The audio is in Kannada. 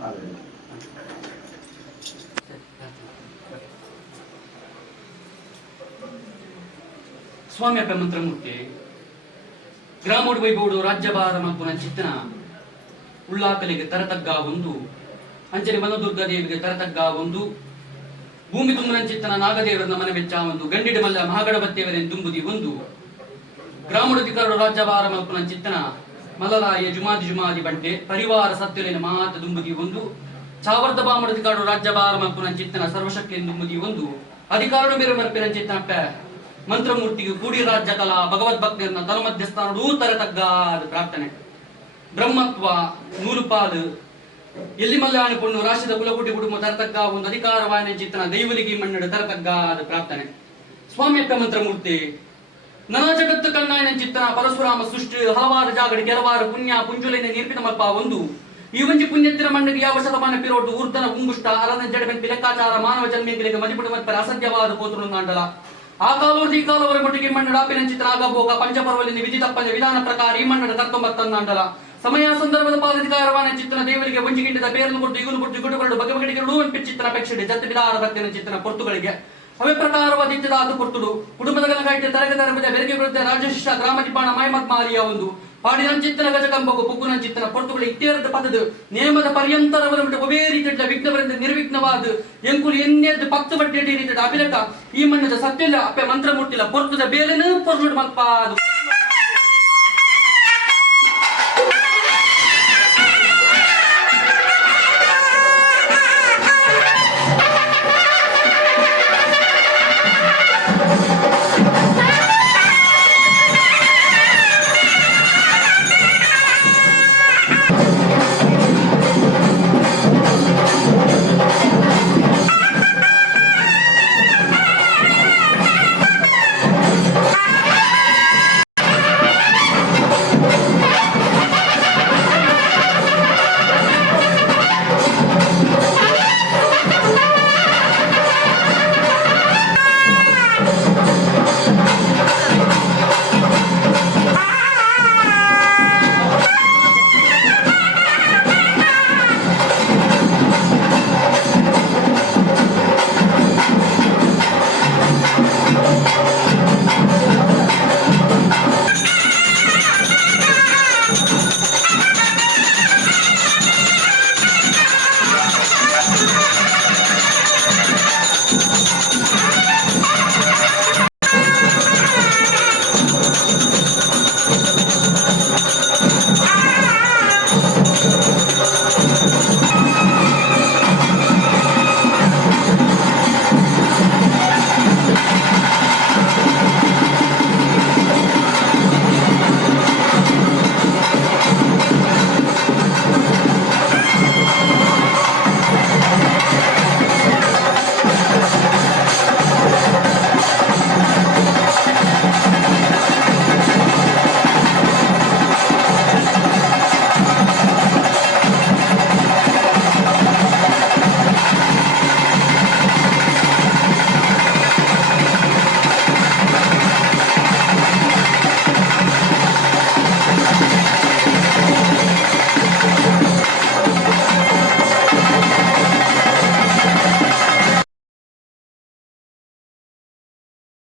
അതെ ಸ್ವಾಮ್ಯಪ್ಪ ಮಂತ್ರಮೂರ್ತಿ ಗ್ರಾಮೋಡ್ ವೈಭವಡು ರಾಜ್ಯಭಾರ ಮಗುನ ಚಿತ್ತನ ಉಳ್ಳಾಕಲಿಗೆ ತರತಗ್ಗ ಒಂದು ಅಂಚನೆ ಮನದುರ್ಗ ದೇವಿಗೆ ತರತಗ್ಗ ಒಂದು, ಭೂಮಿ ತುಂಬನ ಚಿತ್ತನ ನಾಗದೇವರನ್ನ ಮನೆ ಬೆಚ್ಚ ಒಂದು, ಗಂಡಿಡ ಮಲ್ಲ ಮಹಾಗಣಪತಿಯವರೇ ದುಂಬುದಿ ಒಂದು. ಗ್ರಾಮೋಡಧಿಕಾರರು ರಾಜ್ಯಭಾರ ಮಲ್ಪುನ ಚಿತ್ತನ ಮಲಲಾಯ ಜುಮಾದಿ ಜುಮಾದಿ ಬಂಟೆ, ಪರಿವಾರ ಸತ್ಯಲಿನ ಮಾತ ದುಂಬುದಿ ಒಂದು. ಚಾವರ್ದ ರಾಜ್ಯ ಬಾರ ಮಲ್ಪುನ ಚಿತ್ತನ ಸರ್ವಶಕ್ತಿ ದುಂಬುದಿ ಒಂದು. ಅಧಿಕಾರಣ ಬೇರೆ ಮರಪಿನ ಚಿತ್ತನಪ್ಪ ಮಂತ್ರಮೂರ್ತಿಗೆ ಕೂಡಿ ರಾಜ್ಯ ಕಲಾ ಭಗವದ್ಭಕ್ತಿಯನ್ನ ತನುಮಧ್ಯಸ್ಥಾನದೂ ತರತಗ್ಗ ಅದು ಪ್ರಾರ್ಥನೆ. ಬ್ರಹ್ಮತ್ವ, ನೂಲುಪಾಲು ಎಲ್ಲಿ ಮಲ್ಲಾಣಿ ಪೊಣ್ಣು ರಾಷ್ಟ್ರದ ಕುಲಕೋಟಿ ಕುಟುಂಬ ತರತಗ್ಗ, ಒಂದು ಅಧಿಕಾರವಾಯನ ಚಿತ್ತನ ದೈವಲಿಗೆ ತರತಗ್ಗ ಅದು ಪ್ರಾರ್ಥನೆ. ಸ್ವಾಮ್ಯಪ್ಪ ಮಂತ್ರಮೂರ್ತಿ, ನನ ಜಗತ್ತು ಕಣ್ಣಾಯನ ಚಿತ್ತನ ಪರಶುರಾಮ ಸೃಷ್ಟಿ, ಹಲವಾರು ಜಾಗಡಿ ಕೆಲವಾರು ಪುಣ್ಯ ಪುಂಜುಲಿನ ನಿರ್ಮಿತ ಮಲ್ಪ ಒಂದು. ಈ ಒಂಜಿ ಪುಣ್ಯತ್ತಿರ ಮಣ್ಣಿಗೆ ಯಾವ ಶತಮಾನ ಪಿರೋಟು ಊರ್ಧನ ಉಂಗುಷ್ಟ ಅಲನ ಜಡಬೆನ್ ಲೆಕ್ಕಾಚಾರ, ಮಾನವ ಜನ್ಮಿಗಳಿಗೆ ಮದಿಪುಡು ಮತ್ಪರ ಅಸತ್ಯವಾದ ಪೋತೃ ನಾಂಡಲ. ಆ ಕಾಲು ಈ ಕಾಲವರ ಮಟ್ಟಿಗೆ ಮಣ್ಣ ಆಪಿನ ಚಿತ್ರ ಆಗಬೋಗ ಪಂಚಪರ್ವಲಿನ ವಿಧಿ ತಪ್ಪಂಜ ವಿಧಾನ ಪ್ರಕಾರ ಈ ಮಣ್ಣ ಕರ್ತೊಂಬತ್ತನ್ನಾಂಡಲ ಸಮಯ ಸಂದರ್ಭದ ಪಾಲಧಿಕಾರವಾನ ಚಿತ್ರನ ದೇವರಿಗೆ ಒಂಜಿಗಿಂಡದ ಬೇರನ್ನು ಕೊಟ್ಟು ಇಗುಲು ಕೊಟ್ಟು ಗುಡುಗಳು ಬಗೆ ಬಗೆಗೆ ರೂಪಿ ಚಿತ್ರ ಅಪೇಕ್ಷೆ ಜತ್ತ ವಿಧಾರ ಭಕ್ತಿನ ಚಿತ್ರನ ಪೊರ್ತುಗಳಿಗೆ. ಅವೇ ಪ್ರಕಾರವಾದ ಇದ್ದದ ಅದು ಕೊರ್ತುಡು ಕುಟುಂಬದ ಗಲಗಾಯಿತ ತರಗ ತರಬದ ಬೆರಗೆ ವಿರುದ್ಧ ರಾಜಶಿಷ್ಟ ಗ್ರಾಮ ದಿಪಾಣ ಮಾಯಮತ್ ಮಾರಿಯ ಒಂದು. ಪಾಡಿನ ಚಿತ್ತನ ಗಜಕಂಬಗು ಪುಗ್ಗುನ ಚಿತ್ತನ ಪೊರ್ತುಗಳು ಇತ್ಯರ್ಥ ಪದದ ನೇಮದ ಪರ್ಯಂತರವರ ಬಿಟ್ಟು ಒಬೇ ರೀತಿಯ ವಿಘ್ನವರಿಂದ ನಿರ್ವಿಘ್ನವಾದ ಎಂಕುಲು ಎನ್ನೆದ್ದು ಪತ್ತು ಬಟ್ಟೆ ರೀತಿಯ ಅಭಿರಕ ಈ ಮಣ್ಣದ ಸತ್ಯಲ್ಲ ಅಪ್ಪೆ ಮಂತ್ರ ಮುಟ್ಟಿಲ್ಲ ಪೊರ್ತದ ಬೇಲೆನೂ ಪೊರ್ಲುಡು ಮಲ್ಪ ಅದು